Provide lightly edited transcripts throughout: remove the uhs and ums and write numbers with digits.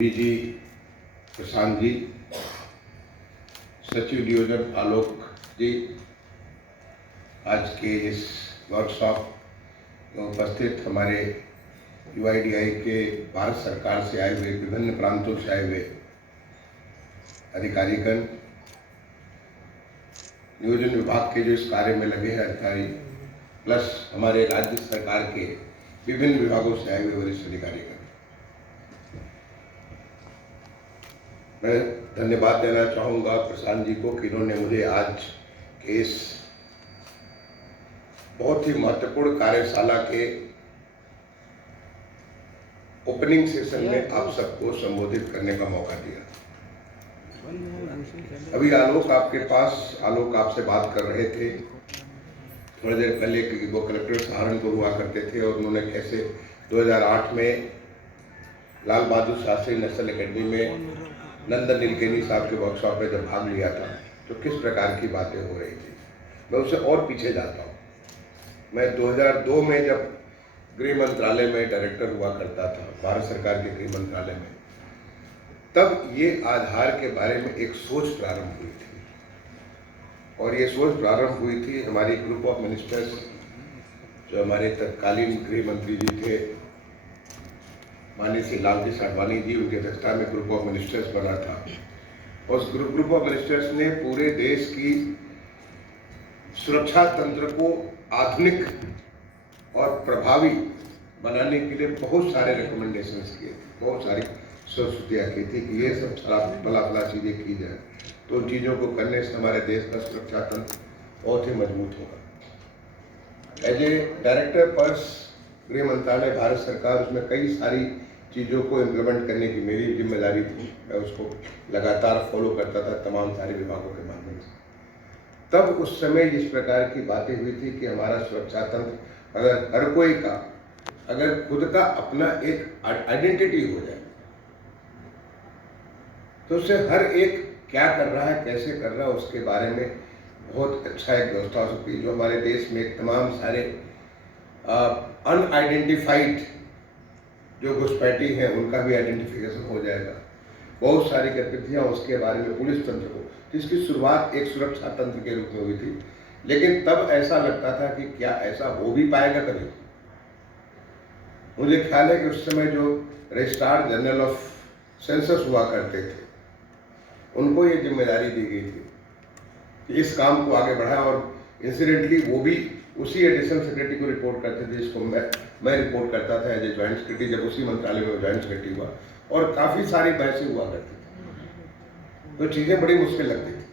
जी, प्रशांत जी, सचिव नियोजन आलोक जी, आज के इस वर्कशॉप में उपस्थित हमारे यूआईडीआई के भारत सरकार से आए हुए विभिन्न प्रांतों से आए हुए अधिकारीगण, नियोजन विभाग के जो इस कार्य में लगे हैं अधिकारी, प्लस हमारे राज्य सरकार के विभिन्न विभागों से आए हुए वरिष्ठ अधिकारीगण, मैं धन्यवाद देना चाहूँगा प्रशांत जी को कि इन्होंने मुझे आज के इस बहुत ही महत्वपूर्ण कार्यशाला के ओपनिंग सेशन में आप सबको संबोधित करने का मौका दिया। अभी आलोक आपसे बात कर रहे थे थोड़ी देर पहले कि वो कलेक्टर सहारनपुर हुआ करते थे और उन्होंने कैसे 2008 में लाल बहादुर शास्त्री नेशनल एकेडमी में नंदन नीलकेनी साहब के वर्कशॉप में जब भाग लिया था तो किस प्रकार की बातें हो रही थी। मैं उससे और पीछे जाता हूँ। मैं 2002 में जब गृह मंत्रालय में डायरेक्टर हुआ करता था, भारत सरकार के गृह मंत्रालय में, तब ये आधार के बारे में एक सोच प्रारंभ हुई थी और ये सोच प्रारंभ हुई थी हमारी ग्रुप ऑफ मिनिस्टर्स, जो हमारे तत्कालीन गृह मंत्री जी थे माननीय श्री लालकृष्ण आडवाणी जी, उनके अध्यक्षता में ग्रुप ऑफ मिनिस्टर्स बना था। उस ग्रुप ऑफ मिनिस्टर्स ने पूरे देश की सुरक्षा तंत्र को आधुनिक और प्रभावी बनाने के लिए बहुत सारे रिकमेंडेशंस किए थे, बहुत सारी संस्तुतियाँ की थी कि ये सब भला चीज़ें की जाए, तो उन चीज़ों को करने से हमारे देश का सुरक्षा तंत्र बहुत ही मजबूत होगा। एज ए डायरेक्टर पर्स गृह मंत्रालय भारत सरकार, उसमें कई सारी चीज़ों को इम्प्लीमेंट करने की मेरी जिम्मेदारी थी। मैं उसको लगातार फॉलो करता था तमाम सारे विभागों के माध्यम से। तब उस समय जिस प्रकार की बातें हुई थी कि हमारा सुरक्षा तंत्र अगर हर कोई का अगर खुद का अपना एक आइडेंटिटी हो जाए तो उससे हर एक क्या कर रहा है, कैसे कर रहा है, उसके बारे में बहुत अच्छा एक व्यवस्था हो सकती है। जो हमारे देश में तमाम सारे अनआइडेंटिफाइड जो घुसपैठी हैं उनका भी आइडेंटिफिकेशन हो जाएगा। बहुत सारी गतिविधियाँ उसके बारे में पुलिस तंत्र को, जिसकी शुरुआत एक सुरक्षा तंत्र के रूप में हुई थी, लेकिन तब ऐसा लगता था कि क्या ऐसा हो भी पाएगा कभी। मुझे ख्याल है कि उस समय जो रजिस्ट्रार जनरल ऑफ सेंसस हुआ करते थे उनको ये जिम्मेदारी दी गई थी कि इस काम को आगे बढ़ाएं, और इंसिडेंटली वो भी उसी एडिशनल सेक्रेटरी को रिपोर्ट करते थे जिसको मैं रिपोर्ट करता था एज ए ज्वाइंट सेक्रेटरी, जब उसी मंत्रालय में ज्वाइंट सेक्रेटरी हुआ, और काफ़ी सारी बहसें हुआ करती थी, तो चीज़ें बड़ी मुश्किल लगती थी,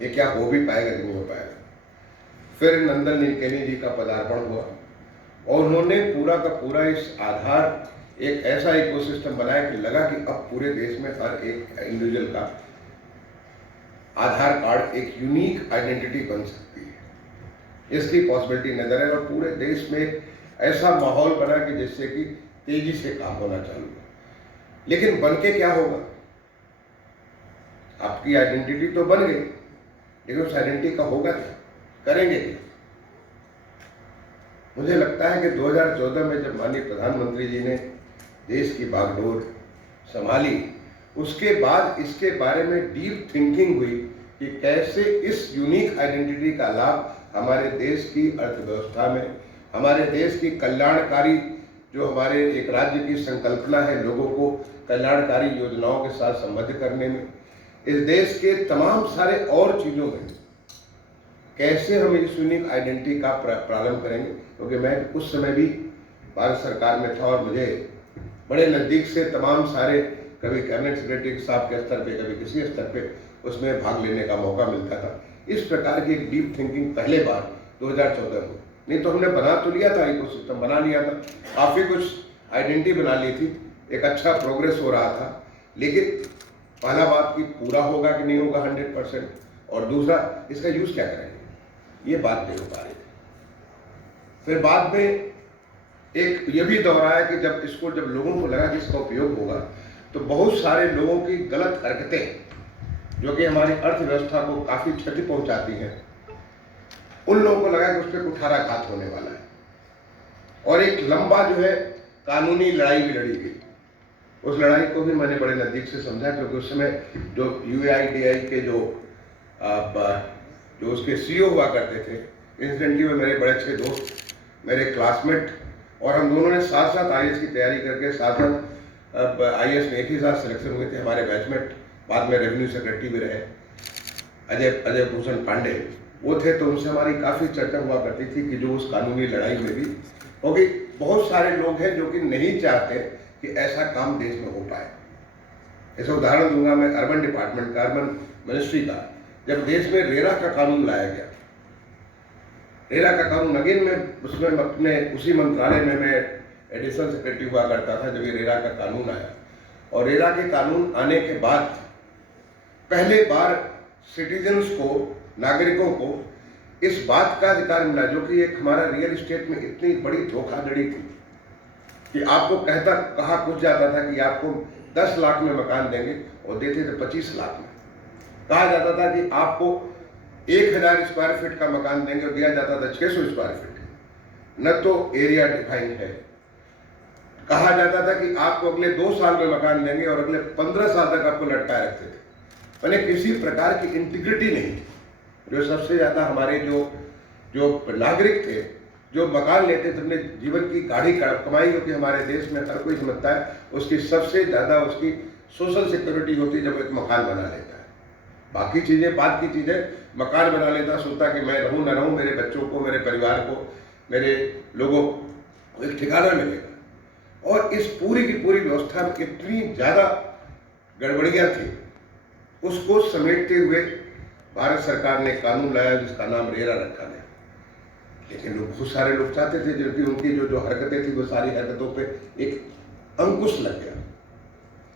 ये क्या हो भी पाएगा कि नहीं हो पाएगा। फिर नंदन नीलकेनी जी का पदार्पण हुआ और उन्होंने पूरा का पूरा इस आधार एक ऐसा इकोसिस्टम बनाया कि लगा कि अब पूरे देश में हर एक इंडिविजुअल का आधार कार्ड एक यूनिक आइडेंटिटी बन सकती है, इसकी पॉसिबिलिटी नजर है। और पूरे देश में ऐसा माहौल बना कि जिससे कि तेजी से काम होना चालू है। लेकिन बन के क्या होगा? आपकी आइडेंटिटी तो बन गई, लेकिन उस आइडेंटिटी का होगा क्या, करेंगे क्या? मुझे लगता है कि 2014 में जब माननीय प्रधानमंत्री जी ने देश की बागडोर संभाली, उसके बाद इसके बारे में डीप थिंकिंग हुई कि कैसे इस यूनिक आइडेंटिटी का लाभ हमारे देश की अर्थव्यवस्था में, हमारे देश की कल्याणकारी जो हमारे एक राज्य की संकल्पना है लोगों को कल्याणकारी योजनाओं के साथ संबद्ध करने में, इस देश के तमाम सारे और चीज़ों में कैसे हम इस यूनिक आइडेंटिटी का प्रारंभ करेंगे। क्योंकि मैं उस समय भी भारत सरकार में था और मुझे बड़े नज़दीक से तमाम सारे, कभी कैबिनेट सेक्रेटरी साहब के स्तर पे, कभी किसी स्तर पे उसमें भाग लेने का मौका मिलता था। इस प्रकार की एक डीप थिंकिंग पहले बार 2014 में, नहीं तो हमने बना तो लिया था, इकोसिस्टम बना लिया था, काफ़ी कुछ आइडेंटिटी बना ली थी, एक अच्छा प्रोग्रेस हो रहा था, लेकिन पहला बात कि पूरा होगा कि नहीं होगा 100%, और दूसरा इसका यूज़ क्या करेंगे, ये बात नहीं हो पा रही थी। फिर बाद में एक ये भी दौर आया कि जब लोगों को लगा कि इसका उपयोग होगा, तो बहुत सारे लोगों की गलत हरकतें जो कि हमारी अर्थव्यवस्था को काफ़ी क्षति पहुंचाती हैं, उन लोगों को लगा कि उस पर कुठाराघात होने वाला है, और एक लंबा जो है कानूनी लड़ाई भी लड़ी गई। उस लड़ाई को भी मैंने बड़े नज़दीक से समझा, क्योंकि उस समय जो UIDAI के जो उसके CEO हुआ करते थे, इंसिडेंटली में मेरे बड़े अच्छे दोस्त, मेरे क्लासमेट, और हम दोनों ने साथ साथ IAS की तैयारी करके साथ साथ IAS में एक ही साथ सिलेक्शन हुए थे। हमारे बैचमेट बाद में रेवेन्यू सेक्रेटरी भी रहे अजय भूषण पांडे, वो थे। तो उनसे हमारी काफ़ी चर्चा हुआ करती थी कि जो उस कानूनी लड़ाई में भी, क्योंकि बहुत सारे लोग हैं जो कि नहीं चाहते कि ऐसा काम देश में हो पाए। ऐसा उदाहरण दूंगा मैं अर्बन डिपार्टमेंट का, अर्बन मिनिस्ट्री का। जब देश में रेरा का कानून लाया गया, रेरा का कानून अगेन में उसमें अपने उसी मंत्रालय में मैं एडिशनल सेक्रेटरी हुआ करता था जब ये रेरा का कानून आया। और रेरा के कानून आने के बाद पहले बार सिटीजन्स को, नागरिकों को इस बात का अधिकार मिला, जो कि एक हमारा रियल एस्टेट में इतनी बड़ी धोखाधड़ी थी कि आपको कहा कुछ जाता था कि आपको 10 लाख में मकान देंगे और देते थे 25 लाख में। कहा जाता था कि आपको 1000 स्क्वायर फीट का मकान देंगे और दिया जाता था 600 स्क्वायर फीट। न तो एरिया डिफाइंड है। कहा जाता था कि आपको अगले 2 साल में मकान देंगे और अगले 15 साल तक आपको लटकाए रखते थे। मैंने किसी प्रकार की इंटीग्रिटी नहीं थी। जो सबसे ज्यादा हमारे जो नागरिक थे, जो मकान लेते थे अपने जीवन की गाढ़ी कमाई, क्योंकि हमारे देश में हर कोई समझता है उसकी सबसे ज्यादा उसकी सोशल सिक्योरिटी होती है जब एक मकान बना लेता है। बाकी चीजें बात की चीजें, मकान बना लेता, सोचता कि मैं रहूं न रहूं, मेरे बच्चों को, मेरे परिवार को, मेरे लोगों को एक ठिकाना मिलेगा। और इस पूरी की पूरी व्यवस्था में इतनी ज्यादा गड़बड़ियां थी, उसको समेटते हुए भारत सरकार ने कानून लाया जिसका नाम रेरा रखा गया। लेकिन लोग, बहुत सारे लोग चाहते थे जबकि उनकी जो हरकतें थी वो सारी हरकतों पे एक अंकुश लग गया।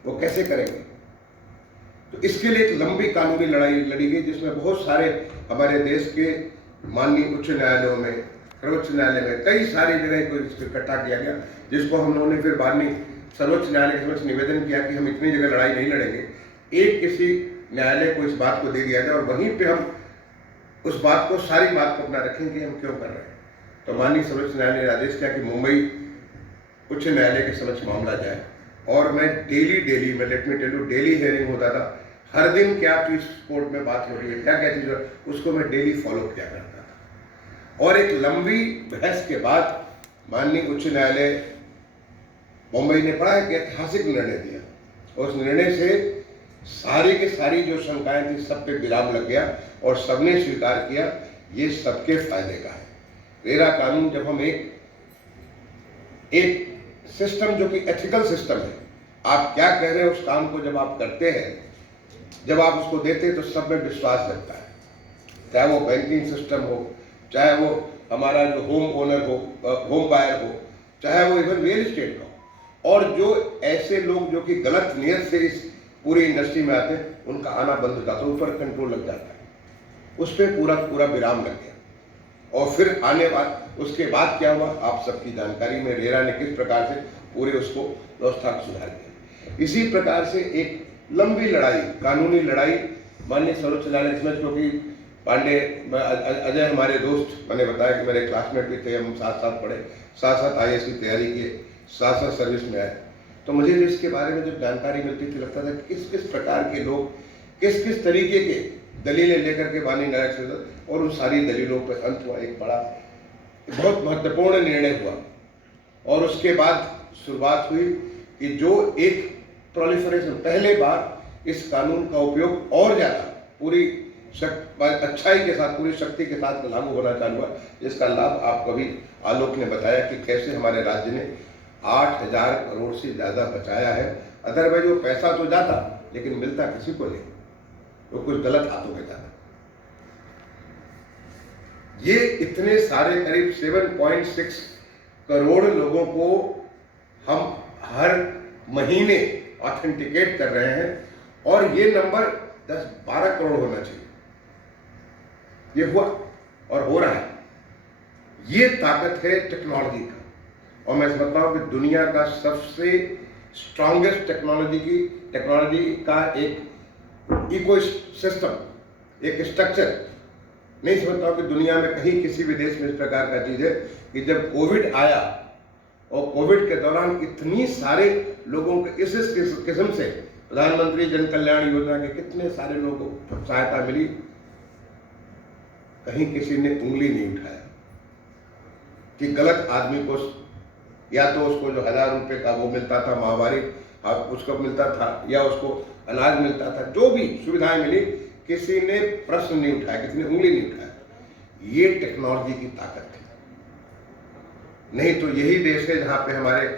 वो कैसे करेंगे? तो इसके लिए एक लंबी कानूनी लड़ाई लड़ी गई, जिसमें बहुत सारे हमारे देश के माननीय उच्च न्यायालयों में, सर्वोच्च न्यायालय में, कई सारी जगह को इकट्ठा किया गया, जिसको हम लोगों ने फिर बाद में सर्वोच्च न्यायालय के समक्ष निवेदन किया कि हम इतनी जगह लड़ाई नहीं लड़ेंगे, एक किसी न्यायालय को इस बात को दे दिया जाए और वहीं पे हम उस बात को, सारी बात को अपना रखेंगे हम क्यों कर रहे हैं। तो माननीय सर्वोच्च न्यायालय ने आदेश किया कि मुंबई उच्च न्यायालय के समक्ष मामला जाए। और मैं डेली में, let me tell you, daily hearing होता था। हर दिन क्या चीज कोर्ट में बात हो रही है, क्या क्या चीज, उसको मैं डेली फॉलो किया करता था। और एक लंबी बहस के बाद माननीय उच्च न्यायालय मुंबई ने बड़ा एक ऐतिहासिक निर्णय दिया। उस निर्णय से सारी की सारी जो शंकाएं थी सब पे विराम लग गया और सबने स्वीकार किया ये सबके फायदे का है। रेरा कानून, जब हम एक सिस्टम जो कि एथिकल सिस्टम है, आप क्या कह रहे हैं उस काम को जब आप करते हैं, जब आप उसको देते हैं तो सब में विश्वास लगता है। चाहे वो बैंकिंग सिस्टम हो, चाहे वो हमारा जो होम ओनर हो, होम बायर हो, चाहे वो इवन रियल एस्टेट हो। और जो ऐसे लोग जो कि गलत नियत से इस पूरी इंडस्ट्री में आते हैं, उनका आना बंद हो जाता है, ऊपर कंट्रोल लग जाता है। उस पर पूरा विराम लग गया। और फिर आने बाद उसके बाद क्या हुआ आप सबकी जानकारी में, रेरा ने किस प्रकार से पूरे उसको व्यवस्था को सुधार किया। इसी प्रकार से एक लंबी लड़ाई, कानूनी लड़ाई माननीय सर्वोच्च न्यायालय में, क्योंकि पांडे अजय हमारे दोस्त, मैंने बताया कि मेरे क्लासमेट भी थे, हम साथ साथ पढ़े, साथ साथ IAS की तैयारी किए, साथ साथ सर्विस में आए। तो मुझे जो इसके बारे में जब जानकारी मिलती थी, लगता था किस किस प्रकार के लोग किस किस तरीके के दलीलें लेकर के माननीय न्यायालय, और उन सारी दलीलों पर अंत हुआ एक बड़ा बहुत महत्वपूर्ण निर्णय हुआ। और उसके बाद शुरुआत हुई कि जो एक प्रोलिफरेशन, पहले बार इस कानून का उपयोग और ज्यादा पूरी अच्छाई के साथ, पूरी शक्ति के साथ लागू होना चालू हुआ, जिसका लाभ आपको अभी आलोक ने बताया कि कैसे हमारे राज्य ने 8000 करोड़ से ज्यादा बचाया है। अदरवाइज वो पैसा तो जाता लेकिन मिलता किसी को नहीं, वो कुछ गलत हाथों में जाता। ये इतने सारे करीब 7.6 करोड़ लोगों को हम हर महीने ऑथेंटिकेट कर रहे हैं, और ये नंबर 10-12 करोड़ होना चाहिए। ये हुआ और हो रहा है। ये ताकत है टेक्नोलॉजी का। और मैं समझता हूं कि दुनिया का सबसे स्ट्रॉन्गेस्ट टेक्नोलॉजी का एक इको सिस्टम, एक स्ट्रक्चर नहीं समझता हूं कि दुनिया में कहीं किसी भी देश में इस प्रकार का चीज है कि जब कोविड आया और कोविड के दौरान इतनी सारे लोगों को इस किस्म से प्रधानमंत्री जन कल्याण योजना के कितने सारे लोगों को सहायता मिली, कहीं किसी ने उंगली नहीं उठाया कि गलत आदमी को या तो उसको जो 1000 रुपए का वो मिलता था माहवारी उसको मिलता था या उसको अनाज मिलता था, जो भी सुविधाएं मिली, किसी ने प्रश्न नहीं उठाया, किसी ने उंगली नहीं उठाया। ये टेक्नोलॉजी की ताकत है। नहीं तो यही देश है जहां पे हमारे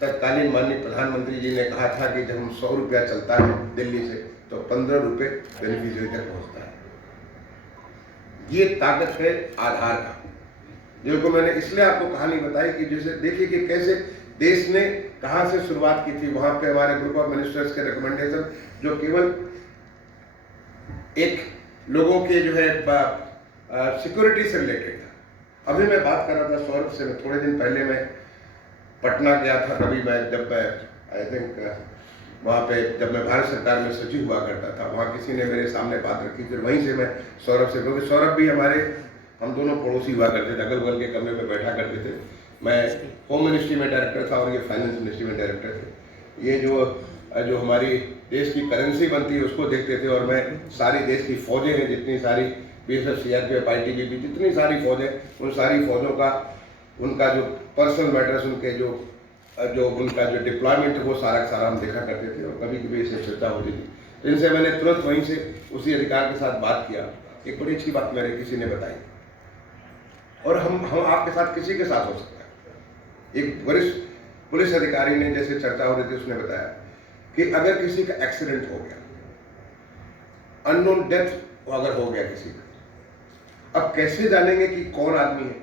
तत्कालीन माननीय प्रधानमंत्री जी ने कहा था कि जब हम 100 रुपया चलता है दिल्ली से तो 15 रुपए बेनिफिशियरी तक पहुंचता है। ये ताकत है आधार का, जिनको मैंने इसलिए आपको कहानी बताई कि जैसे देखिए कि कैसे देश ने कहां से शुरुआत की थी। वहां पे हमारे ग्रुप ऑफ मिनिस्टर्स के रिकमेंडेशन जो केवल एक लोगों के जो है सिक्योरिटी से रिलेटेड था। अभी मैं बात कर रहा था सौरभ से, थोड़े दिन पहले मैं पटना गया था। कभी मैं जब मैं आई थिंक वहाँ पे जब मैं भारत सरकार में सचिव हुआ करता था, वहाँ किसी ने मेरे सामने बात रखी, फिर वहीं से मैं सौरभ से, क्योंकि सौरभ भी हम दोनों पड़ोसी हुआ करते थे, अगल बगल के कमरे में बैठा करते थे। मैं होम मिनिस्ट्री में डायरेक्टर था और ये फाइनेंस मिनिस्ट्री में डायरेक्टर थे। ये जो हमारी देश की करेंसी बनती है उसको देखते थे, और मैं सारी देश की फौजें हैं, जितनी सारी BSF, CRPF, ITBP, जितनी सारी फौजें, उन सारी फौजों का उनका जो पर्सनल मैटर्स, उनके जो उनका जो डिप्लॉयमेंट है वो सारा हम देखा करते थे, और कभी कभी इससे चर्चा होती थी। तो इनसे मैंने तुरंत वहीं से उसी अधिकार के साथ बात किया। एक बड़ी अच्छी बात मेरे किसी ने बताई, और हम आपके साथ किसी के साथ हो सकता है। एक वरिष्ठ पुलिस अधिकारी ने, जैसे चर्चा हो रही थी, उसने बताया कि अगर किसी का एक्सीडेंट हो गया, अननोन डेथ अगर हो गया किसी का, अब कैसे जानेंगे कि कौन आदमी है।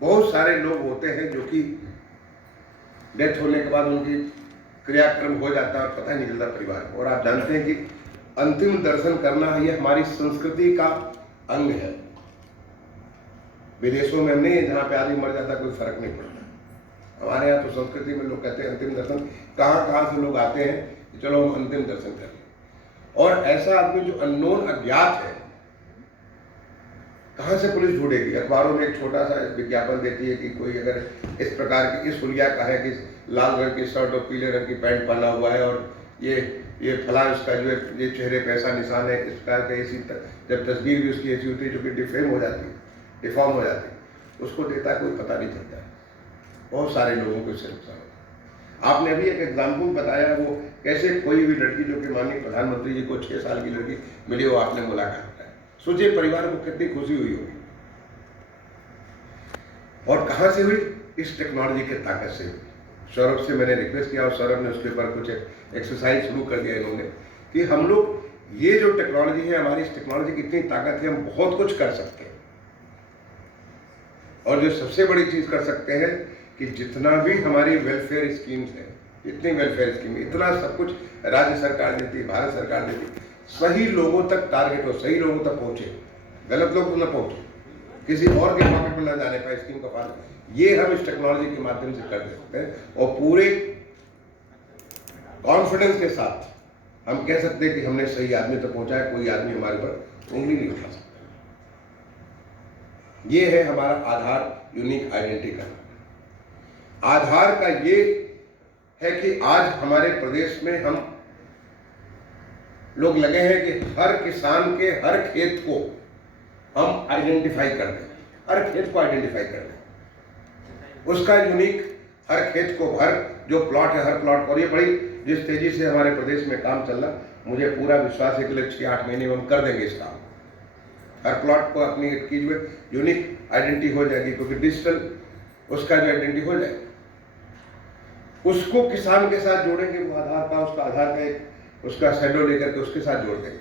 बहुत सारे लोग होते हैं जो कि डेथ होने के बाद उनकी क्रियाक्रम हो जाता है और पता ही नहीं चलता परिवार को। और आप जानते हैं कि अंतिम दर्शन करना ये हमारी संस्कृति का अंग है। विदेशों में नहीं है, जहाँ पे आदमी मर जाता कोई फर्क नहीं पड़ता। हमारे यहाँ तो संस्कृति में लोग कहते हैं अंतिम दर्शन, कहाँ से लोग आते हैं कि चलो हम अंतिम दर्शन कर लें। और ऐसा आदमी जो अननोन अज्ञात है, कहाँ से पुलिस ढूंढेगी। अखबारों में एक छोटा सा विज्ञापन देती है कि कोई अगर इस प्रकार की, इस हुलिया का है कि लाल रंग की शर्ट और पीले रंग की पैंट पहना हुआ है, और ये फला उसका जो है ये चेहरे पे ऐसा निशान है, इस प्रकार का ऐसी जब तस्वीर भी उसकी ऐसी होती है जो कि डिफॉर्म हो जाती है, उसको देता है, कोई पता नहीं चलता है। बहुत सारे लोगों को इससे नुकसान होता है। आपने अभी एक एग्जाम्पल बताया, वो कैसे कोई भी लड़की जो कि माननीय प्रधानमंत्री जी को 6 साल की लड़की मिली, वो आपने मुलाकात कराई। सोचिए परिवार को कितनी खुशी हुई होगी। और कहां से हुई? इस टेक्नोलॉजी के ताकत से हुई। सौरभ से मैंने रिक्वेस्ट किया और सौरभ ने उसके ऊपर कुछ एक्सरसाइज शुरू कर दिया इन्होंने, कि हम लोग ये जो टेक्नोलॉजी है, हमारी इस टेक्नोलॉजी की इतनी ताकत है, हम बहुत कुछ कर सकते हैं। और जो सबसे बड़ी चीज कर सकते हैं कि जितना भी हमारी वेलफेयर स्कीम्स है, इतनी वेलफेयर स्कीम, इतना सब कुछ राज्य सरकार देती है, भारत सरकार देती है, सही लोगों तक टारगेट हो, सही लोगों तक पहुंचे, गलत लोग तो न पहुंचे, किसी और के पॉकेट में न जाने पाए स्कीम का फायदा। ये हम इस टेक्नोलॉजी के माध्यम से कर सकते हैं, और पूरे कॉन्फिडेंस के साथ हम कह सकते हैं कि हमने सही आदमी तक पहुंचाया, कोई आदमी हमारे पर उंगली नहीं उठा सकता। ये है हमारा आधार यूनिक आइडेंटिटी का। आधार का ये है कि आज हमारे प्रदेश में हम लोग लगे हैं कि हर किसान के हर खेत को हम आइडेंटिफाई कर दें, हर खेत को आइडेंटिफाई कर दें, उसका यूनिक, हर खेत को, हर जो प्लॉट है, हर प्लॉट। और ये बड़ी जिस तेजी से हमारे प्रदेश में काम चल रहा, मुझे पूरा विश्वास है कि 6-8 महीने में हम कर देंगे इस काम। हर प्लॉट को अपनी की जो यूनिक आइडेंटिटी हो जाएगी, क्योंकि डिजिटल उसका जो आइडेंटिटी हो जाएगी, उसको किसान के साथ जोड़ेंगे, वो आधार का, उसका आधार का एक उसका शैडो लेकर के उसके साथ जोड़ देंगे,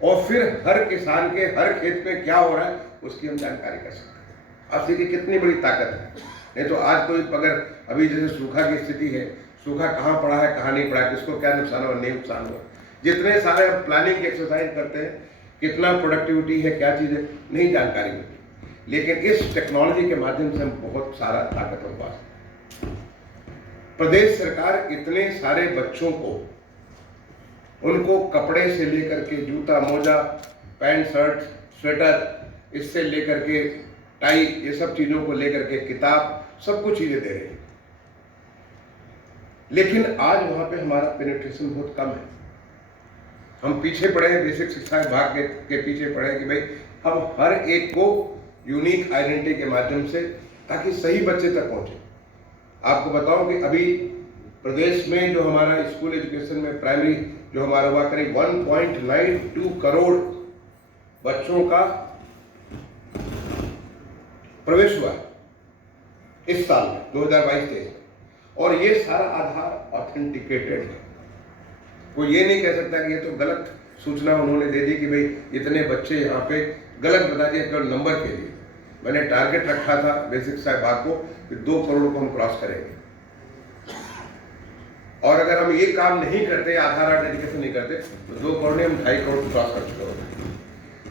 और फिर हर किसान के हर खेत में क्या हो रहा है उसकी हम जानकारी कर सकते हैं। आप देखिए कितनी बड़ी ताकत है। नहीं तो आज कोई अगर अभी जैसे सूखा की स्थिति है, सूखा कहाँ पड़ा है, कहाँ नहीं पड़ा है, किसको क्या नुकसान हुआ, नहीं नुकसान हुआ, जितने सारे प्लानिंग की एक्सरसाइज करते हैं, कितना प्रोडक्टिविटी है, क्या चीज़ है, नहीं जानकारी मिलती। लेकिन इस टेक्नोलॉजी के माध्यम से हम बहुत सारा ताकत हम पा। प्रदेश सरकार इतने सारे बच्चों को, उनको कपड़े से लेकर के जूता, मोजा, पैंट, शर्ट, स्वेटर, इससे लेकर के टाई, ये सब चीज़ों को लेकर के किताब, सब कुछ चीज़ें दे रही है। लेकिन आज वहाँ पे हमारा पेनिट्रेशन बहुत कम है। हम पीछे पड़े हैं, बेसिक शिक्षा विभाग के पीछे पड़े हैं कि भाई हम हर एक को यूनिक आइडेंटिटी के माध्यम से, ताकि सही बच्चे तक पहुँचे। आपको बताऊं कि अभी प्रदेश में जो हमारा स्कूल एजुकेशन में प्राइमरी जो हमारा हुआ करीब 1.92 करोड़ बच्चों का प्रवेश हुआ इस साल में 2022-23, और ये सारा आधार ऑथेंटिकेटेड है। कोई ये नहीं कह सकता कि ये तो गलत सूचना उन्होंने दे दी कि भाई इतने बच्चे यहाँ पे गलत बता दिया केवल नंबर के लिए। मैंने टारगेट रखा था बेसिक शिक्षा विभाग को कि 2 करोड़ को हम क्रॉस करेंगे, और अगर हम ये काम नहीं करते, आधार ऑथेंटिकेशन नहीं करते, तो 2 करोड़ नहीं, हम 2.5 करोड़ क्रॉस कर चुके होते।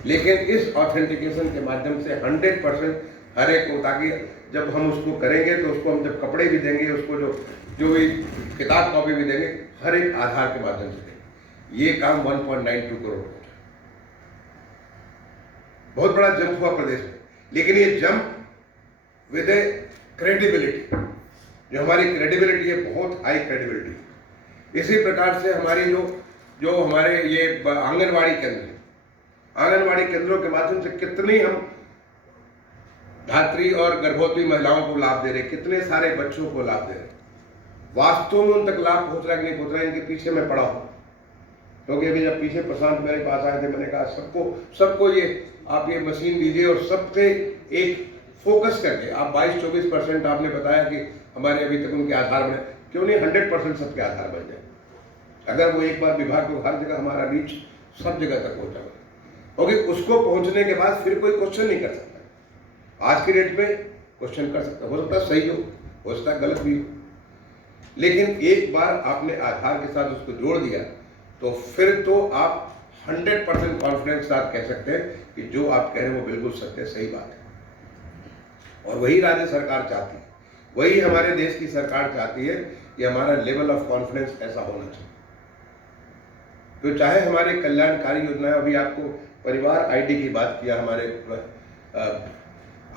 लेकिन इस ऑथेंटिकेशन के माध्यम से 100% हर एक को, ताकि जब हम उसको करेंगे तो उसको हम जब कपड़े भी देंगे, उसको जो भी किताब कॉपी भी देंगे, हर एक आधार के माध्यम से देंगे। ये काम 1.92 करोड़ हो जाए, बहुत बड़ा जंप हुआ प्रदेश में। लेकिन ये जंप विद ए क्रेडिबिलिटी, जो हमारी क्रेडिबिलिटी है बहुत हाई क्रेडिबिलिटी। इसी प्रकार से हमारी जो हमारे ये आंगनवाड़ी केंद्र है, आंगनवाड़ी केंद्रों के माध्यम से कितनी हम धात्री और गर्भवती महिलाओं को लाभ दे रहे, कितने सारे बच्चों को लाभ दे रहे। वास्तव में उन तक लाभ पहुंच रहा है कि नहीं पहुंच रहा है, इनके पीछे मैं पड़ा हूं। क्योंकि अभी जब पीछे प्रशांत मेरे पास आए थे, मैंने कहा सबको ये आप ये मशीन दीजिए और सब पे एक फोकस करके आप 22-24% आपने बताया कि हमारे अभी तक उनके आधार बने, क्यों नहीं 100% सबके आधार बन जाए। अगर वो एक बार विभाग को हर जगह हमारा रीच सब जगह तक पहुंचा, क्योंकि उसको पहुंचने के बाद फिर कोई क्वेश्चन नहीं कर सकता। आज की डेट में क्वेश्चन कर सकता, हो सकता है सही हो सकता है गलत भी हो, लेकिन एक बार आपने आधार के साथ उसको जोड़ दिया तो फिर तो आप 100% कॉन्फिडेंस के साथ कह सकते हैं कि जो आप कह रहे हैं वो बिल्कुल सत्य सही बात है। और वही राज्य सरकार चाहती है, वही हमारे देश की सरकार चाहती है कि हमारा लेवल ऑफ कॉन्फिडेंस ऐसा होना चाहिए। तो चाहे हमारे कल्याणकारी योजनाएं, अभी आपको परिवार आईडी की बात किया, हमारे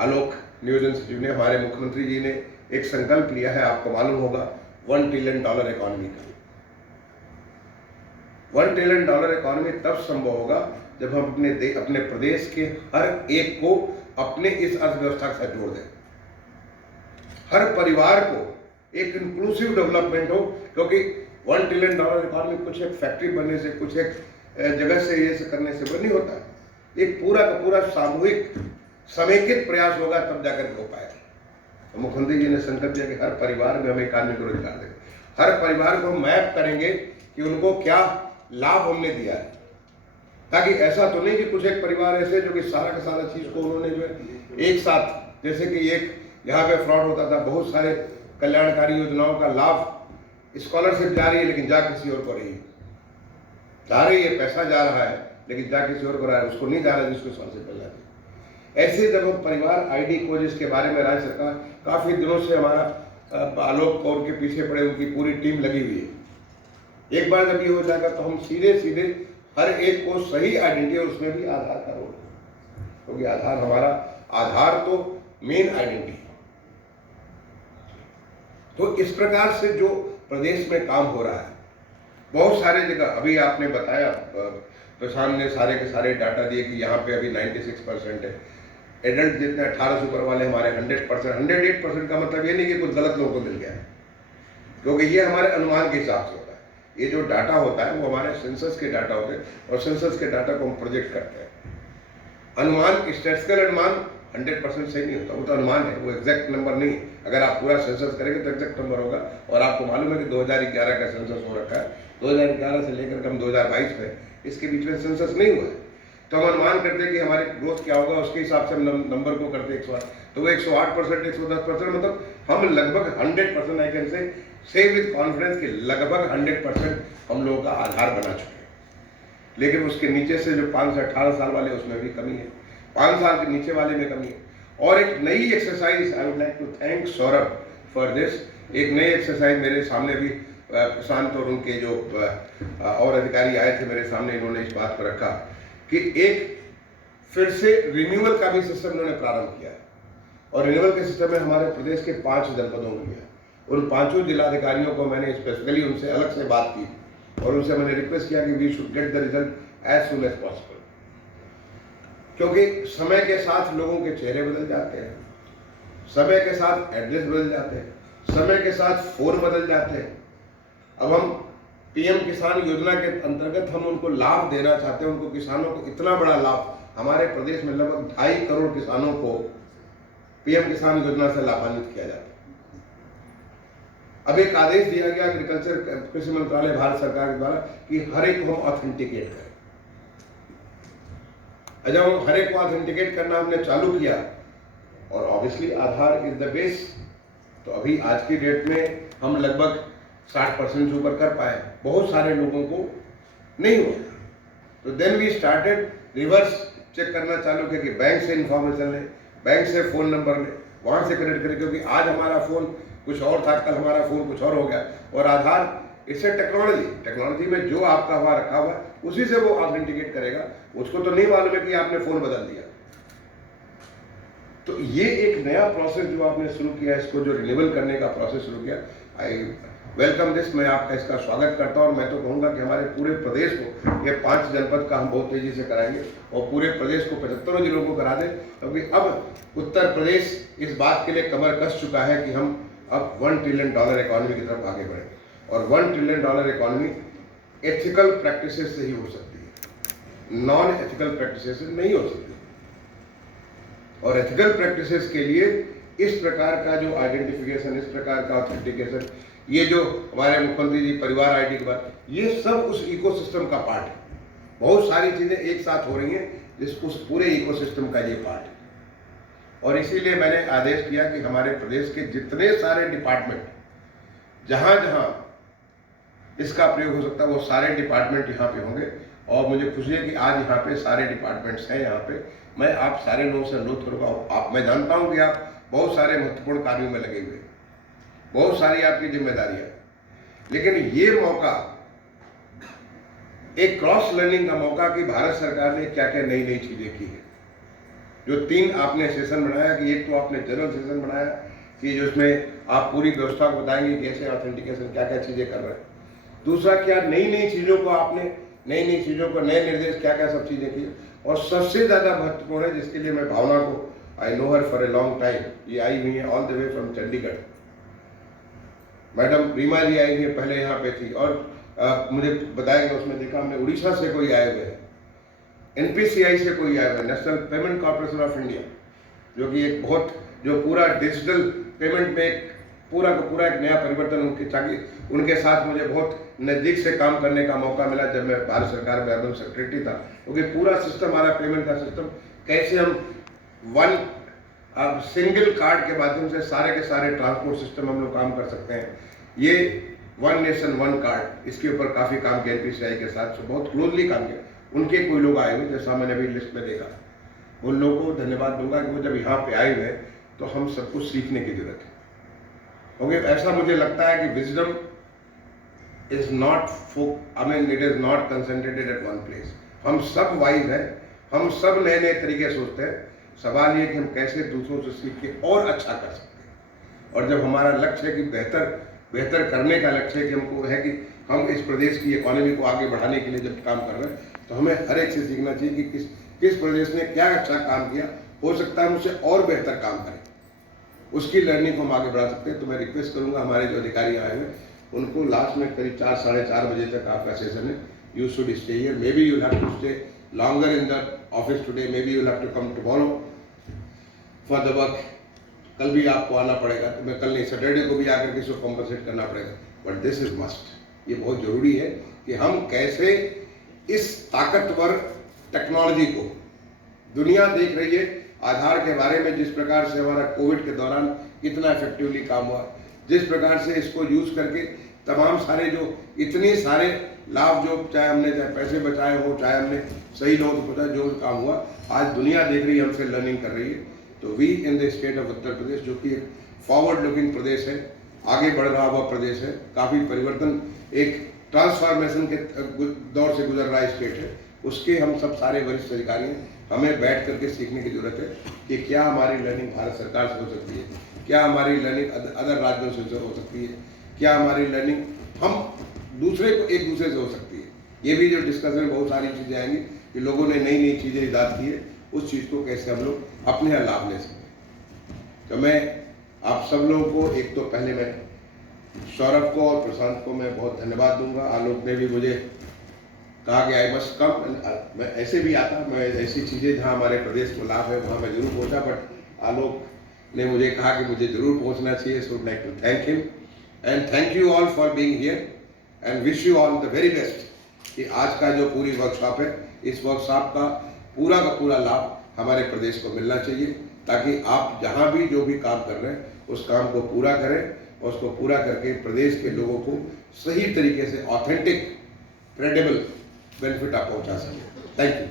आलोक नियोजन सचिव ने, हमारे मुख्यमंत्री जी ने एक संकल्प लिया है, आपको मालूम होगा, $1 ट्रिलियन इकोनॉमी का। $1 ट्रिलियन इकोनॉमी तब संभव होगा जब हम अपने प्रदेश के हर एक को अपने इस अर्थव्यवस्था के साथ जोड़ दें, हर परिवार को एक इंक्लूसिव डेवलपमेंट हो। क्योंकि $1 ट्रिलियन इकोनॉमी कुछ एक फैक्ट्री बनने से, कुछ एक जगह से ये से करने से नहीं होता है। एक पूरा का पूरा सामूहिक समेकित प्रयास होगा तब जाकर हो पाएगा। तो मुख्यमंत्री जी ने संकल्प दिया कि हर परिवार में हम एक आदमी को रोजगार देंगे, हर परिवार को मैप करेंगे कि उनको क्या लाभ हमने दिया है, ताकि ऐसा तो नहीं कि कुछ एक परिवार ऐसे जो कि सारा का सारा चीज को उन्होंने जो है एक साथ, जैसे कि एक यहाँ पे फ्रॉड होता था, बहुत सारे कल्याणकारी योजनाओं का लाभ, स्कॉलरशिप जा रही है लेकिन जा किसी और को रही है, जा रही है, पैसा जा रहा है लेकिन जा किसी और को रहा है, उसको नहीं जा रहा जिसको स्कॉलरशिप मिल जाती। ऐसे जब हम परिवार आईडी को, जिसके बारे में राज्य सरकार काफी दिनों से हमारा आलोक कौर के पीछे पड़े, उनकी पूरी टीम लगी हुई है। एक बार जब ये हो जाएगा तो हम सीधे हर एक को सही आइडेंटिटी, और उसमें भी आधार का रोल, क्योंकि आधार तो मेन आइडेंटिटी है। तो इस प्रकार से जो प्रदेश में काम हो रहा है, बहुत सारे जगह, अभी आपने बताया, प्रशांत ने सारे के सारे डाटा दिए कि यहाँ पे अभी 96% है एडल्ट, जितने 18 से ऊपर वाले हमारे 100%, 108% का मतलब ये नहीं कि कुछ गलत लोगों को मिल गया है, क्योंकि ये हमारे अनुमान के हिसाब से होता है। ये जो डाटा होता है वो हमारे सेंसस के डाटा होते हैं, और सेंसस के डाटा को हम प्रोजेक्ट करते हैं। अनुमान, स्टैटिस्टिकल अनुमान 100% सही नहीं होता, वो तो अनुमान है, वो एग्जैक्ट नंबर नहीं। अगर आप पूरा सेंसस करेंगे तो एग्जैक्ट नंबर होगा। और आपको मालूम है कि 2011 का सेंसस हो रखा है, 2011 से लेकर के हम 2022 में, इसके बीच में सेंसस नहीं हुआ है। तो हम अनुमान करते हैं कि हमारी ग्रोथ क्या होगा, उसके हिसाब से हम नंबर को करते हैं 108, तो वो 108%, 110%, मतलब हम लगभग 100%, I can say with confidence कि लगभग 100% हम लोगों का आधार बना चुके हैं। लेकिन उसके नीचे से जो 5 से 18 साल वाले, उसमें भी कमी है, 5 साल के नीचे वाले में कमी है। और एक नई exercise, I would like to thank Saurabh for this, एक नई एक्सरसाइज मेरे सामने भी प्रशांत और उनके जो और अधिकारी आए थे मेरे सामने, इन्होंने इस बात पर रखा कि एक फिर से रिन्यूअल का भी सिस्टम इन्होंने प्रारंभ किया। और रिन्यूअल के सिस्टम में हमारे प्रदेश के 5 जनपदों में किया, उन 5 जिलाधिकारियों को मैंने स्पेशली उनसे अलग से बात की और उनसे मैंने रिक्वेस्ट किया कि we should get the result as soon as possible, क्योंकि समय के साथ लोगों के चेहरे बदल जाते हैं, समय के साथ एड्रेस बदल जाते हैं, समय के साथ फोन बदल जाते हैं। अब हम पीएम किसान योजना के अंतर्गत हम उनको लाभ देना चाहते हैं, उनको किसानों को इतना बड़ा लाभ, हमारे प्रदेश में लगभग 2.5 करोड़ किसानों को पीएम किसान योजना से लाभान्वित किया जाता है। अब एक आदेश दिया गया एग्रीकल्चर कृषि मंत्रालय भारत सरकार के द्वारा कि हर एक को हम ऑथेंटिकेट करें। जब हम हर एक को ऑथेंटिकेट करना हमने चालू किया, और obviously Aadhaar is the base, तो अभी आज की डेट में हम लगभग 60% से ऊपर कर पाए, बहुत सारे लोगों को नहीं हुआ। तो then we started reverse check करना चालू किया कि बैंक से इंफॉर्मेशन ले, बैंक से फ़ोन नंबर ले, वहाँ से कनेक्ट करें, क्योंकि आज हमारा फ़ोन कुछ और था, कल हमारा फ़ोन कुछ और हो गया। और आधार इससे टेक्नोलॉजी में जो आपका हुआ रखा हुआ उसी से वो ऑथेंटिकेट करेगा, उसको तो नहीं मालूम है कि आपने फ़ोन बदल दिया। तो ये एक नया प्रोसेस जो आपने शुरू किया, इसको जो रिन्यूअल करने का प्रोसेस शुरू किया, आई वेलकम दिस, मैं आपका इसका स्वागत करता हूँ। और मैं तो कहूँगा कि हमारे पूरे प्रदेश को, ये 5 जनपद का हम बहुत तेजी से कराएंगे और पूरे प्रदेश को 75 जिलों को करा दें, क्योंकि अब उत्तर प्रदेश इस बात के लिए कमर कस चुका है कि हम अब $1 ट्रिलियन इकोनॉमी की तरफ आगे बढ़ेंगे। और $1 ट्रिलियन इकोनॉमी एथिकल प्रैक्टिसेस से ही हो सकती है, नॉन एथिकल प्रैक्टिसेस से नहीं हो सकती। और एथिकल प्रैक्टिसेस के लिए इस प्रकार का जो आइडेंटिफिकेशन, इस प्रकार का ऑथेंटिकेशन, ये जो हमारे मुख्यमंत्री जी परिवार आईडी के बाद, ये सब उस इकोसिस्टम का पार्ट है। बहुत सारी चीजें एक साथ हो रही हैं जिसको उस पूरे इकोसिस्टम का ये पार्ट है। और इसीलिए मैंने आदेश किया कि हमारे प्रदेश के जितने सारे डिपार्टमेंट, जहां जहां इसका प्रयोग हो सकता है, वो सारे डिपार्टमेंट यहाँ पे होंगे। और मुझे खुशी है कि आज यहाँ पे सारे डिपार्टमेंट्स हैं। यहाँ पे मैं आप सारे लोगों से अनुरोध करूँगा, मैं जानता हूँ कि आप बहुत सारे महत्वपूर्ण कार्यों में लगे हुए, बहुत सारी आपकी जिम्मेदारियां, लेकिन ये मौका एक क्रॉस लर्निंग का मौका कि भारत सरकार ने क्या क्या नई नई चीजें की है। जो 3 आपने सेशन बनाया, कि एक तो आपने जनरल सेशन बनाया कि जिसमें आप पूरी व्यवस्था को बताएंगे कैसे ऑथेंटिकेशन, क्या क्या चीजें कर रहे हैं। दूसरा, क्या नई नई चीजों को आपने, नई चीजों को नए निर्देश क्या क्या सब चीजें की। और सबसे ज्यादा महत्वपूर्ण है, जिसके लिए मैं भावना को, I know her for a long time, ये आई हुई है all the way from Chandigarh, madam Reema ji आई हुई पहले यहाँ पे थी, और मुझे बताएंगे उसमें देखा हमने उड़ीसा से कोई आए हुए हैं, NPCI से कोई आए हुए, national payment corporation of India, जो कि एक बहुत, जो पूरा डिजिटल पेमेंट में एक पूरा का पूरा एक नया परिवर्तन उनके, ताकि उनके साथ मुझे बहुत नज़दीक से काम करने का मौका मिला जब मैं भारत सरकार में एकदम सेक्रेटरी था। क्योंकि पूरा सिस्टम, हमारा पेमेंट का सिस्टम, कैसे हम अब सिंगल कार्ड के माध्यम से सारे के सारे ट्रांसपोर्ट सिस्टम हम लोग काम कर सकते हैं। ये 1 नेशन 1 कार्ड, इसके ऊपर काफ़ी काम किया NPCI के साथ, बहुत क्लोजली काम किया। उनके कोई लोग आए हुए, जैसा मैंने अभी लिस्ट में देखा, उन लोगों को धन्यवाद दूंगा कि वो जब यहाँ पे आए हुए तो हम सबको सीखने की जरूरत है। क्योंकि ऐसा मुझे लगता है कि wisdom is not it is not concentrated at one place. हम सब वाइज हैं, हम सब नए नए तरीके सोचते हैं। सवाल ये कि हम कैसे दूसरों से सीख के और अच्छा कर सकते हैं। और जब हमारा लक्ष्य है कि बेहतर करने का लक्ष्य है, कि हमको है कि हम इस प्रदेश की इकोनॉमी को आगे बढ़ाने के लिए जब काम कर रहे हैं, तो हमें हर एक से सीखना चाहिए कि किस प्रदेश ने क्या अच्छा काम किया, हो सकता है मुझसे और बेहतर काम करें, उसकी लर्निंग को हम आगे बढ़ा सकते हैं। तो मैं रिक्वेस्ट करूंगा हमारे जो अधिकारी आए हुए उनको, लास्ट में करीब 4 साढ़े 4 बजे तक आपका सेशन है, you should stay here, maybe you have to stay longer in the office today, maybe you will have to come tomorrow for the work. कल भी आपको आना पड़ेगा, तो मैं कल नहीं, सैटरडे को भी आकर के इसको कॉम्पनसेट करना पड़ेगा। बट दिस इज मस्ट, ये बहुत जरूरी है कि हम कैसे इस ताकतवर टेक्नोलॉजी को, दुनिया देख रही है आधार के बारे में, जिस प्रकार से हमारा कोविड के दौरान कितना इफेक्टिवली काम हुआ, जिस प्रकार से इसको यूज करके तमाम सारे जो इतने सारे लाभ, जो चाहे हमने पैसे बचाए हो, चाहे हमने सही लोगों को पता, जो काम हुआ, आज दुनिया देख रही है, हमसे लर्निंग कर रही है। तो we in the state of Uttar Pradesh, जो कि एक फॉरवर्ड लुकिंग प्रदेश है, आगे बढ़ रहा हुआ प्रदेश है, काफ़ी परिवर्तन, एक ट्रांसफॉर्मेशन के दौर से गुजर रहा स्टेट है, उसके हम सब सारे वरिष्ठ अधिकारी हैं, हमें बैठ करके सीखने की जरूरत है कि क्या हमारी लर्निंग भारत सरकार से हो सकती है, क्या हमारी लर्निंग अदर राज्यों से हो सकती है, क्या हमारी लर्निंग हम दूसरे को एक दूसरे से हो सकती है। ये भी जो डिस्कशन में बहुत सारी चीज़ें आएंगी कि लोगों ने नई नई चीज़ें ईजाद की है, उस चीज़ को कैसे हम लोग अपने यहाँ लाभ ले सकें। तो मैं आप सब लोगों को एक तो पहले मैं सौरभ को और प्रशांत को मैं बहुत धन्यवाद दूंगा। आलोक ने भी मुझे कहा कि आई मस्ट कम, मैं ऐसे भी आता, मैं ऐसी चीज़ें जहाँ हमारे प्रदेश को लाभ है वहाँ मैं जरूर पहुँचा, बट आलोक ने मुझे कहा कि मुझे जरूर पहुँचना चाहिए। So would like to thank him and thank you all for being here and wish you all the very best कि आज का जो पूरी वर्कशॉप है, इस वर्कशॉप का पूरा लाभ हमारे प्रदेश को मिलना चाहिए, ताकि आप जहाँ भी जो भी काम कर रहे हैं उस काम को पूरा करें और उसको पूरा करके प्रदेश के लोगों को सही तरीके से ऑथेंटिक क्रेडिबल बेनिफिट आप पहुंचा सकें। Thank you.